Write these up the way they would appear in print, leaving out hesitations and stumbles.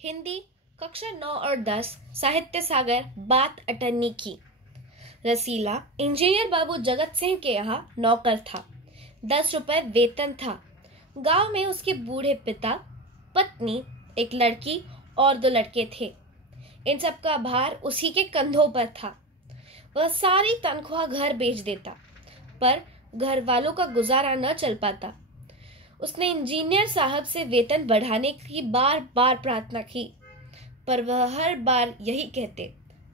हिंदी कक्षा 9 और 10 साहित्य सागर बात अटन्नी की। रसीला इंजीनियर बाबू जगत सिंह के यहाँ नौकर था। 10 रुपए वेतन था। गांव में उसके बूढ़े पिता, पत्नी, एक लड़की और 2 लड़के थे। इन सब का भार उसी के कंधों पर था। वह सारी तनख्वाह घर भेज देता, पर घर वालों का गुजारा न चल पाता। उसने इंजीनियर साहब से वेतन बढ़ाने की बार बार प्रार्थना की, पर वह हर बार यही कहते,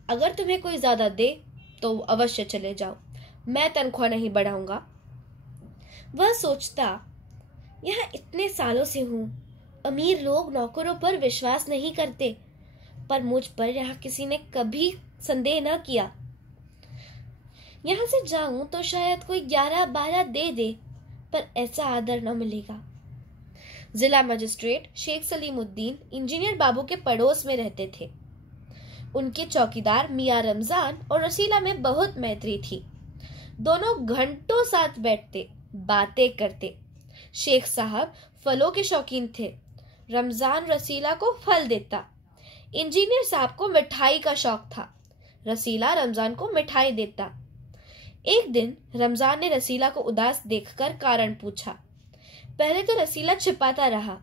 अगर तुम्हें कोई ज्यादा दे तो अवश्य चले जाओ, मैं तनख्वाह नहीं बढ़ाऊंगा। वह सोचता, यहाँ इतने सालों से हूं, अमीर लोग नौकरों पर विश्वास नहीं करते, पर मुझ पर यहाँ किसी ने कभी संदेह न किया। यहाँ से जाऊं तो शायद कोई 11-12 दे दे, पर ऐसा आदर न मिलेगा। जिला मजिस्ट्रेट शेख सलीमुद्दीन इंजीनियर बाबू के पड़ोस में रहते थे। उनके चौकीदार मियां रमजान और रसीला में बहुत मैत्री थी। दोनों घंटों साथ बैठते, बातें करते। शेख साहब फलों के शौकीन थे। रमजान रसीला को फल देता। इंजीनियर साहब को मिठाई का शौक था। रसीला रमजान को मिठाई देता। एक दिन रमजान ने रसीला को उदास देखकर कारण पूछा। पहले तो रसीला छिपाता रहा,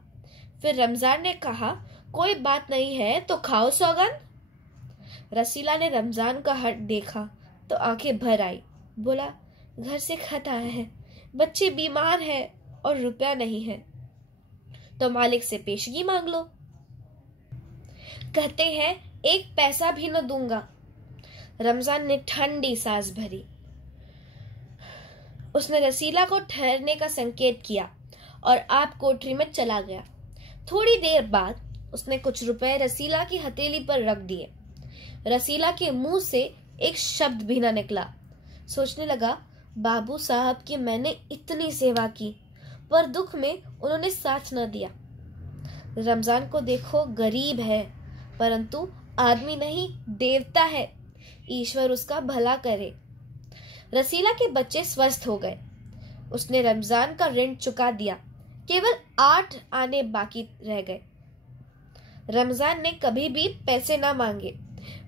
फिर रमजान ने कहा, कोई बात नहीं है तो खाओ सौगंध। रसीला ने रमजान का हट देखा तो आंखें भर आई। बोला, घर से खत आया है, बच्चे बीमार है और रुपया नहीं है, तो मालिक से पेशगी मांग लो। कहते हैं 1 पैसा भी न दूंगा। रमजान ने ठंडी सांस भरी। उसने रसीला को ठहरने का संकेत किया और आप कोठरी में चला गया। थोड़ी देर बाद उसने कुछ रुपए रसीला की हथेली पर रख दिए। रसीला के मुंह से एक शब्द भी न निकला। सोचने लगा, बाबू साहब की मैंने इतनी सेवा की, पर दुख में उन्होंने साथ न दिया। रमजान को देखो, गरीब है, परंतु आदमी नहीं, देवता है। ईश्वर उसका भला करे। रसीला के बच्चे स्वस्थ हो गए। उसने रमजान का ऋण चुका दिया। केवल 8 आने बाकी रह गए। रमजान ने कभी भी पैसे न मांगे,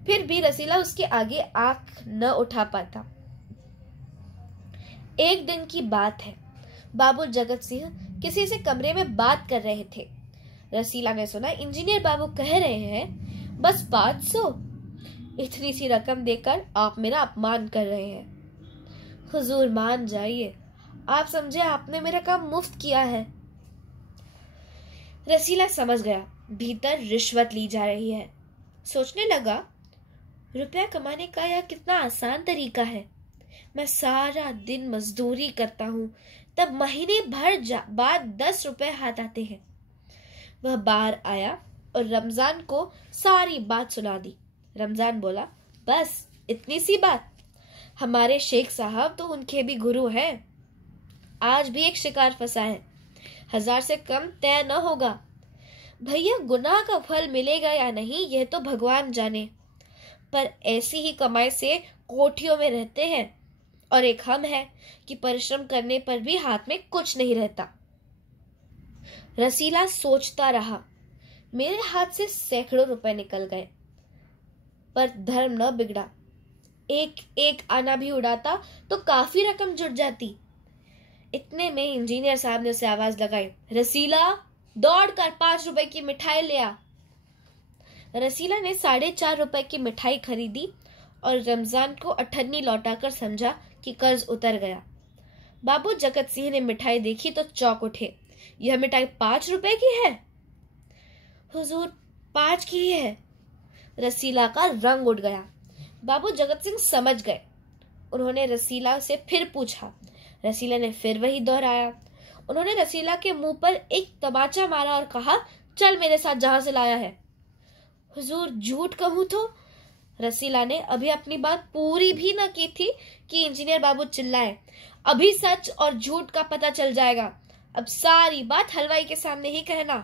फिर भी रसीला उसके आगे आंख न उठा पाता। एक दिन की बात है, बाबू जगत सिंह किसी से कमरे में बात कर रहे थे। रसीला ने सुना, इंजीनियर बाबू कह रहे हैं, बस 500, इतनी सी रकम देकर आप मेरा अपमान कर रहे हैं। हुजूर मान जाइए, आप समझे आपने मेरा काम मुफ्त किया है। रसीला समझ गया, भीतर रिश्वत ली जा रही है। सोचने लगा, रुपया कमाने का यह कितना आसान तरीका है। मैं सारा दिन मजदूरी करता हूँ, तब महीने भर बाद 10 रुपए हाथ आते हैं। वह बाहर आया और रमजान को सारी बात सुना दी। रमजान बोला, बस इतनी सी बात? हमारे शेख साहब तो उनके भी गुरु हैं। आज भी एक शिकार फंसा है, 1000 से कम तय न होगा। भैया, गुनाह का फल मिलेगा या नहीं यह तो भगवान जाने, पर ऐसी ही कमाई से कोठियों में रहते हैं, और एक हम है कि परिश्रम करने पर भी हाथ में कुछ नहीं रहता। रसीला सोचता रहा, मेरे हाथ से सैकड़ों रुपए निकल गए, पर धर्म न बिगड़ा। एक एक आना भी उड़ाता तो काफी रकम जुट जाती। इतने में इंजीनियर साहब ने उसे आवाज लगाई, रसीला, दौड़कर 5 रुपए की मिठाई ले आ। रसीला ने 4.5 रुपए की मिठाई खरीदी और रमजान को अठन्नी लौटाकर समझा कि कर्ज उतर गया। बाबू जगत सिंह ने मिठाई देखी तो चौंक उठे, यह मिठाई 5 रुपए की है? हुजूर, 5 की ही है। रसीला का रंग उड़ गया। बाबू जगत सिंह समझ गए। उन्होंने रसीला से फिर पूछा। रसीला ने फिर वही दोहराया। उन्होंने रसीला के मुंह पर एक तमाचा मारा और कहा, चल मेरे साथ जहां से लाया है। हुजूर, झूठ कहूं तो? रसीला ने अभी अपनी बात पूरी भी न की थी कि इंजीनियर बाबू चिल्लाए, अभी सच और झूठ का पता चल जाएगा। अब सारी बात हलवाई के सामने ही कहना।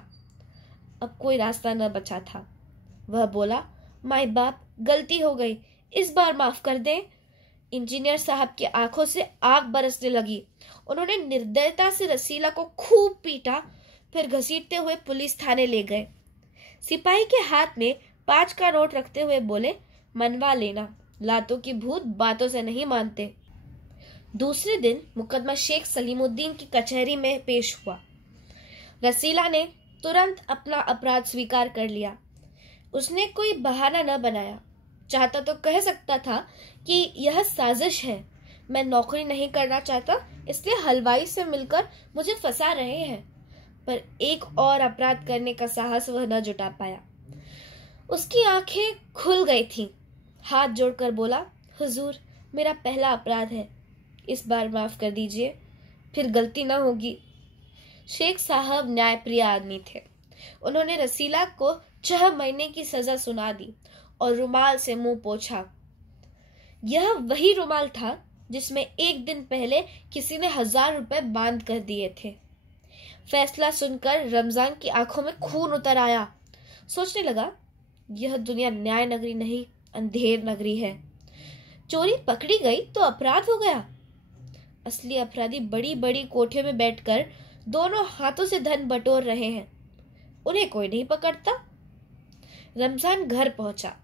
अब कोई रास्ता न बचा था। वह बोला, माई बाप, गलती हो गई, इस बार माफ कर दे। इंजीनियर साहब की आंखों से आग बरसने लगी। उन्होंने निर्दयता से रसीला को खूब पीटा, फिर घसीटते हुए पुलिस थाने ले गए। सिपाही के हाथ में 5 का नोट रखते हुए बोले, मनवा लेना, लातों की भूत बातों से नहीं मानते। दूसरे दिन मुकदमा शेख सलीमुद्दीन की कचहरी में पेश हुआ। रसीला ने तुरंत अपना अपराध स्वीकार कर लिया। उसने कोई बहाना न बनाया। चाहता तो कह सकता था कि यह साजिश है, मैं नौकरी नहीं करना चाहता, इसलिए हलवाई से मिलकर मुझे फंसा रहे हैं, पर एक और अपराध करने का साहस वह न जुटा पाया। उसकी आंखें खुल गई थीं। हाथ जोड़कर बोला, हुजूर, मेरा पहला अपराध है, इस बार माफ कर दीजिए, फिर गलती ना होगी। शेख साहब न्यायप्रिय आदमी थे। उन्होंने रसीला को 6 महीने की सजा सुना दी और रुमाल से मुंह पोंछा। यह वही रुमाल था जिसमें एक दिन पहले किसी ने 1000 रुपए बांध कर दिए थे। फैसला सुनकर रमजान की आंखों में खून उतर आया। सोचने लगा, यह दुनिया न्याय नगरी नहीं, अंधेर नगरी है। चोरी पकड़ी गई तो अपराध हो गया। असली अपराधी बड़ी बड़ी कोठियों में बैठकर दोनों हाथों से धन बटोर रहे हैं, उन्हें कोई नहीं पकड़ता। रमजान घर पहुंचा।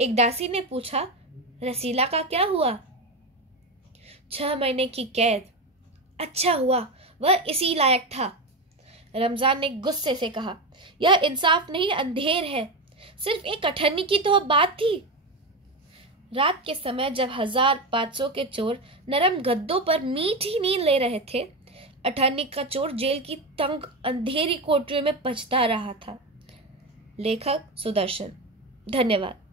एक दासी ने पूछा, रसीला का क्या हुआ? 6 महीने की कैद। अच्छा हुआ, वह इसी लायक था। रमजान ने गुस्से से कहा, यह इंसाफ नहीं, अंधेर है। सिर्फ एक अठन्नी की तो बात थी। रात के समय जब 1500 के चोर नरम गद्दों पर मीठी नींद ले रहे थे, अठन्नी का चोर जेल की तंग अंधेरी कोठरियों में पछता रहा था। लेखक सुदर्शन। धन्यवाद।